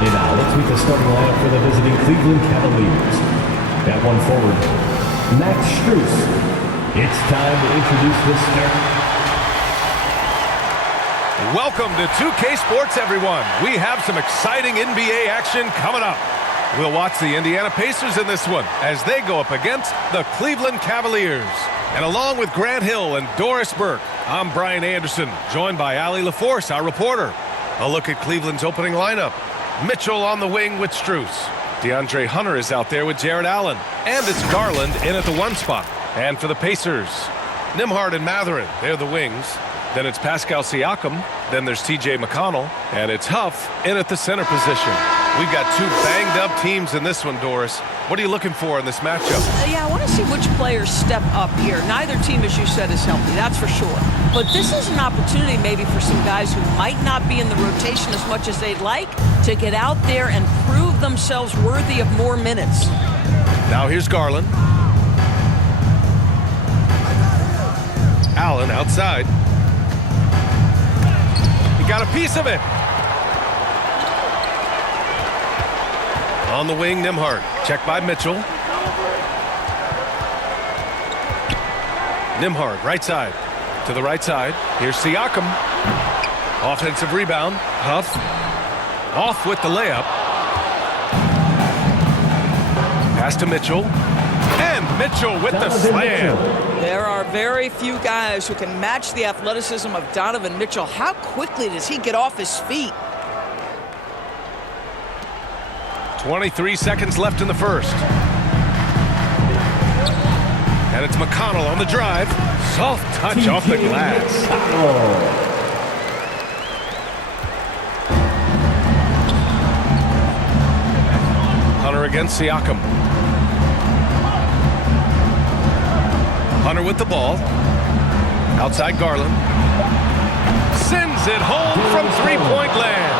And now let's meet the starting lineup for the visiting Cleveland Cavaliers. At one forward, Max Strus. It's time to introduce the starter. Welcome to 2K Sports, everyone. We have some exciting NBA action coming up. We'll watch the Indiana Pacers in this one as they go up against the Cleveland Cavaliers. And along with Grant Hill and Doris Burke, I'm Brian Anderson, joined by Allie LaForce, our reporter. A look at Cleveland's opening lineup. Mitchell on the wing with Strus. DeAndre Hunter is out there with Jarrett Allen. And it's Garland in at the 1 spot. And for the Pacers, Nembhard and Mathurin, they're the wings. Then it's Pascal Siakam. Then there's TJ McConnell. And it's Huff in at the center position. We've got two banged-up teams in this one, Doris. What are you looking for in this matchup? Yeah, I want to see which players step up here. Neither team, as you said, is healthy, that's for sure. But this is an opportunity maybe for some guys who might not be in the rotation as much as they'd like to get out there and prove themselves worthy of more minutes. Now here's Garland. Allen outside. He got a piece of it. On the wing, Nembhard. Checked by Mitchell. Nembhard, right side. To the right side. Here's Siakam. Offensive rebound. Huff. Off with the layup. Pass to Mitchell. And Mitchell with the slam. There are very few guys who can match the athleticism of Donovan Mitchell. How quickly does he get off his feet? 23 seconds left in the first. And it's McConnell on the drive. Soft touch off the glass. Hunter against Siakam. Hunter with the ball. Outside Garland. Sends it home from three-point land.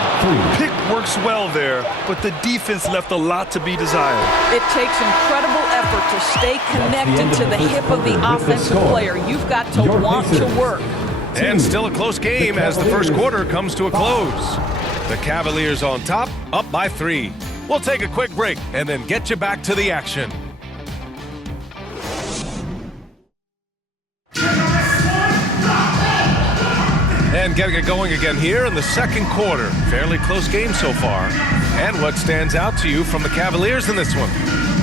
Pick works well there, but the defense left a lot to be desired. It takes incredible effort to stay connected to the hip of the offensive player. You've got to want to work. And still a close game as the first quarter comes to a close. The Cavaliers on top, up by 3. We'll take a quick break and then get you back to the action. And getting it going again here in the second quarter. Fairly close game so far. And what stands out to you from the Cavaliers in this one?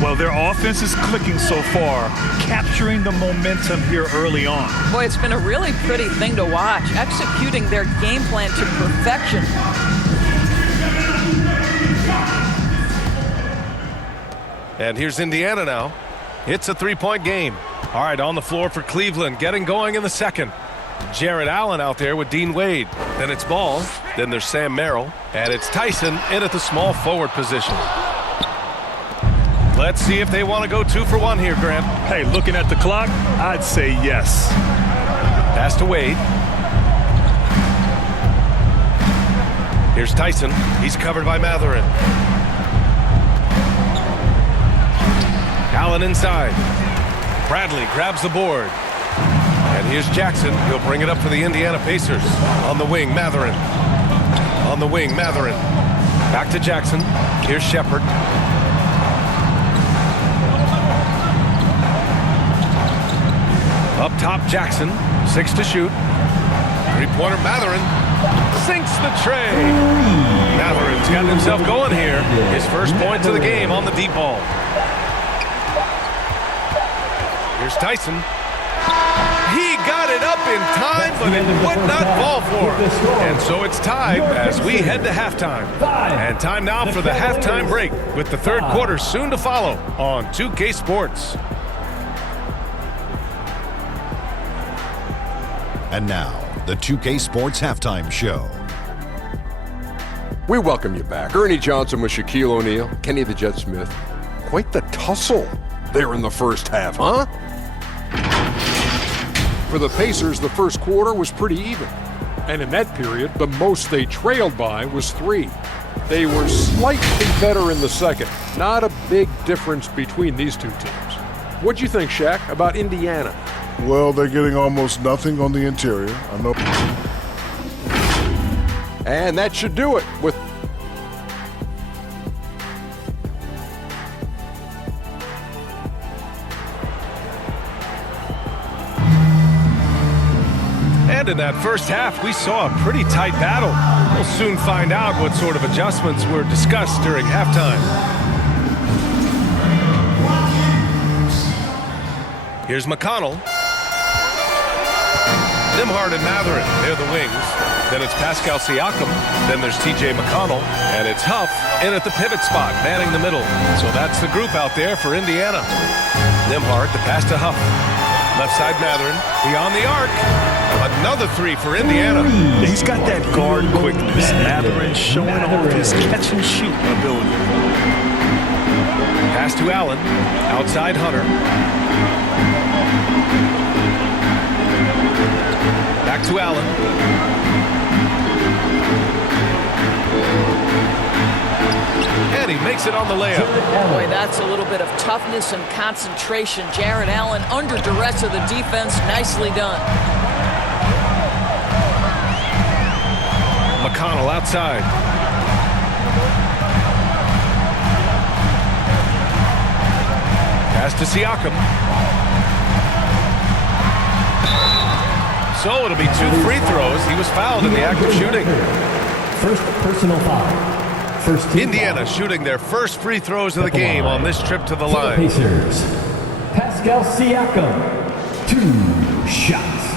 Well, their offense is clicking so far, capturing the momentum here early on. Boy, it's been a really pretty thing to watch, executing their game plan to perfection. And here's Indiana now. It's a three-point game. All right, on the floor for Cleveland, getting going in the second. Jarrett Allen out there with Dean Wade. Then it's Ball. Then there's Sam Merrill. And it's Tyson in at the small forward position. Let's see if they want to go 2 for 1 here, Grant. Hey, looking at the clock, I'd say yes. Pass to Wade. Here's Tyson. He's covered by Mathurin. Allen inside. Bradley grabs the board. And here's Jackson. He'll bring it up for the Indiana Pacers. On the wing, Mathurin. On the wing, Mathurin. Back to Jackson. Here's Shepard. Up top, Jackson. 6 to shoot. Three-pointer, Mathurin. Sinks the tray. Mathurin's gotten himself going here. His first points of the game on the deep ball. Here's Tyson. He got it up in time, but it would not fall for him. And so it's tied as we head to halftime. And time now for the halftime break, with the third quarter soon to follow on 2K Sports. And now, the 2K Sports Halftime Show. We welcome you back. Ernie Johnson with Shaquille O'Neal, Kenny the Jet Smith. Quite the tussle there in the first half, huh? For the Pacers, the first quarter was pretty even. And in that period, the most they trailed by was 3. They were slightly better in the second. Not a big difference between these two teams. What'd you think, Shaq, about Indiana? Well, they're getting almost nothing on the interior. I know. And that should do it with in that first half, we saw a pretty tight battle. We'll soon find out what sort of adjustments were discussed during halftime. Here's McConnell. Nembhard and Mathurin, they're the wings. Then it's Pascal Siakam. Then there's TJ McConnell. And it's Huff in at the pivot spot, manning the middle. So that's the group out there for Indiana. Nembhard, the pass to Huff. Left side Mathurin, beyond the arc. Another three for Indiana. He's got that guard quickness. Mathurin showing off his catch and shoot ability. Pass to Allen, outside Hunter. Back to Allen. And he makes it on the layup. Boy, that's a little bit of toughness and concentration. Jarrett Allen under duress of the defense. Nicely done. McConnell outside. Pass to Siakam. So it'll be 2 free throws. He was fouled in the act of shooting. First personal foul. First team Indiana foul. shooting their first free throws of the game on this trip to the line. Pacers. Pascal Siakam. 2 shots.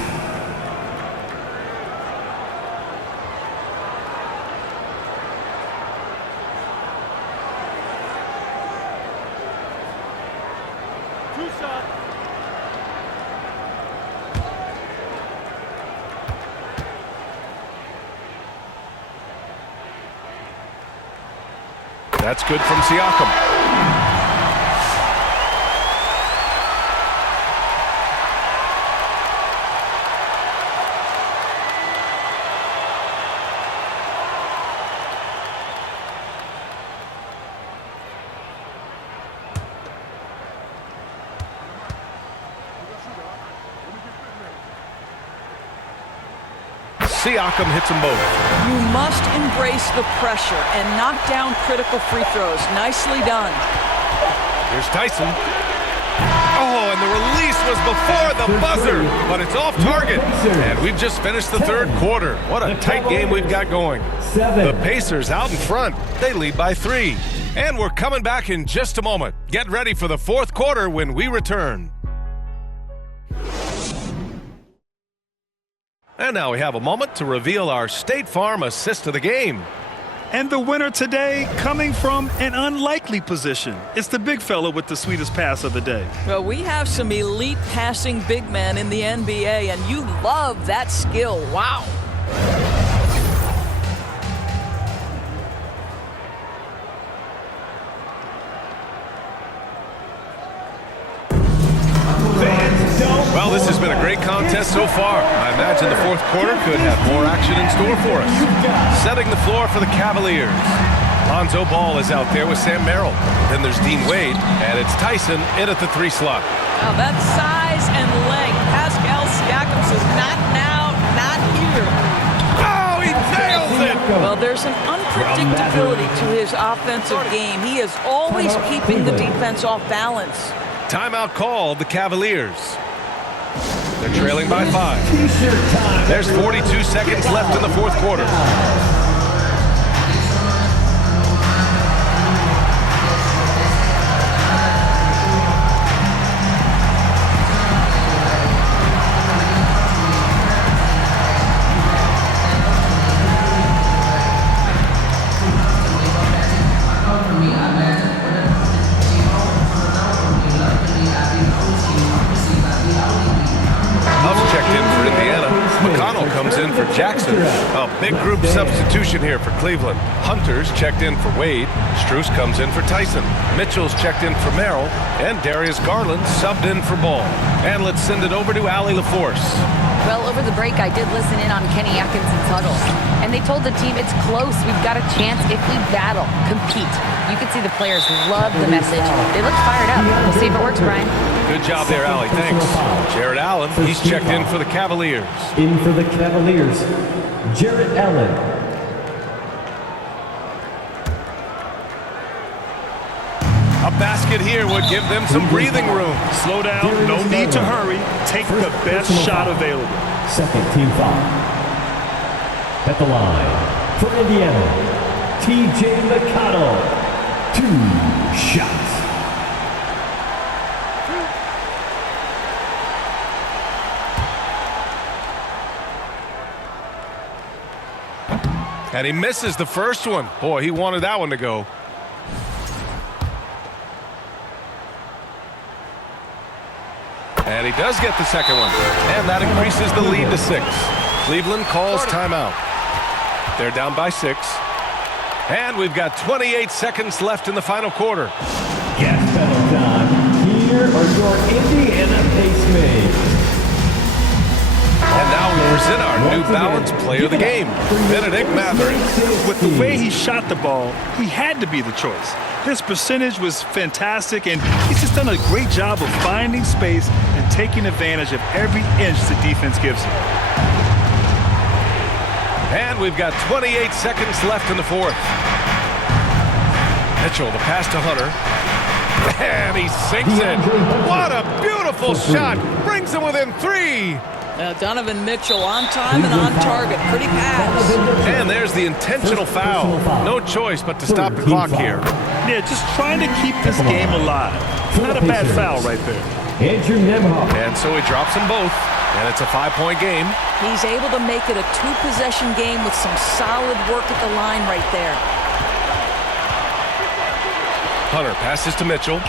That's good from Siakam. Siakam hits them both. You must embrace the pressure and knock down critical free throws. Nicely done. Here's Tyson. Oh, and the release was before the buzzer, but it's off target. And we've just finished the third quarter. What a tight game we've got going. The Pacers out in front. They lead by 3. And we're coming back in just a moment. Get ready for the fourth quarter when we return. And now we have a moment to reveal our State Farm assist of the game. And the winner today coming from an unlikely position. It's the big fella with the sweetest pass of the day. Well, we have some elite passing big men in the NBA, and you love that skill. Wow. Well, this has been a great contest so far. I imagine the fourth quarter could have more action in store for us. Setting the floor for the Cavaliers. Lonzo Ball is out there with Sam Merrill. Then there's Dean Wade, and it's Tyson in at the 3 slot. Now that size and length. Pascal Siakam says, not now, not here. Oh, he nails it! Well, there's an unpredictability to his offensive game. He is always keeping the defense off balance. Timeout called the Cavaliers. They're trailing by 5. There's 42 seconds left in the fourth quarter. Jackson, a big group substitution here for Cleveland. Hunter's checked in for Wade. Strus comes in for Tyson. Mitchell's checked in for Merrill. And Darius Garland subbed in for Ball. And let's send it over to Allie LaForce. Well, over the break, I did listen in on Kenny Atkinson's huddle. And they told the team it's close. We've got a chance if we battle, compete. You can see the players love the message. They look fired up. We'll see if it works, Brian. Good job there, Allie. Thanks. Jarrett Allen, he's checked in for the Cavaliers. In for the Cavaliers, Jarrett Allen. A basket here would give them some breathing room. Slow down, no need to hurry. Take the best shot available. Second team foul. At the line for Indiana, T.J. McConnell. 2 shots. And he misses the first one. Boy, he wanted that one to go. And he does get the second one. And that increases the lead to 6. Cleveland calls timeout. They're down by 6. And we've got 28 seconds left in the final quarter. Gas pedal time. Here are your Indiana Pacemates. And now we present our New Balance Player of the Game, Benedict Mathurin. With the way he shot the ball, he had to be the choice. His percentage was fantastic, and he's just done a great job of finding space and taking advantage of every inch the defense gives him. And we've got 28 seconds left in the fourth. Mitchell, the pass to Hunter. And he sinks it. What a beautiful shot. Brings him within 3. Donovan Mitchell on time and on target. Pretty pass. And there's the intentional foul. No choice but to stop the clock here. Yeah, just trying to keep this game alive. Not a bad foul right there. Andrew Nemhart. And so he drops them both. And it's a 5-point game. He's able to make it a 2-possession game with some solid work at the line right there. Hunter passes to Mitchell.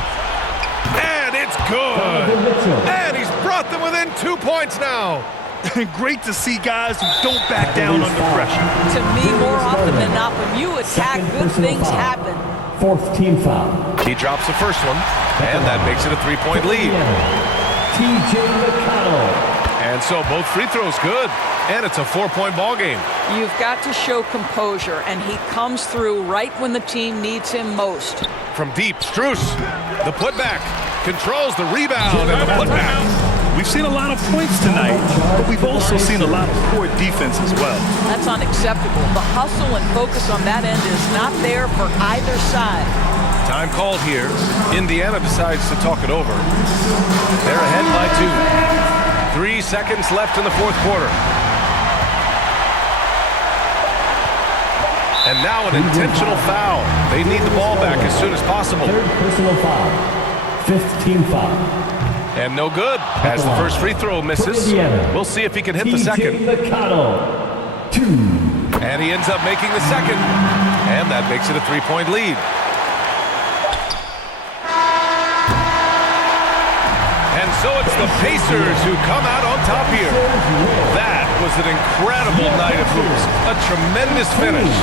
And it's good. And he's brought them within 2 points now. Great to see guys who don't back down under pressure. To me, more often than not, when you attack, good things happen. Fourth team foul. He drops the first one, and that makes it a 3-point lead. T.J. McConnell. And so both free throws good, and it's a 4-point ball game. You've got to show composure, and he comes through right when the team needs him most. From deep, Strus, the putback, controls the rebound and the putback. We've seen a lot of points tonight, but we've also seen a lot of poor defense as well. That's unacceptable. The hustle and focus on that end is not there for either side. Time called here. Indiana decides to talk it over. They're ahead by 2. 3 seconds left in the fourth quarter. And now an intentional foul. They need the ball back as soon as possible. Third personal foul. Fifth team foul. And no good, as the first free throw misses. We'll see if he can hit the second. McConnell. 2. And he ends up making the second. And that makes it a 3-point lead. And so it's the Pacers who come out on top here. That was an incredible night of hoops. A tremendous finish.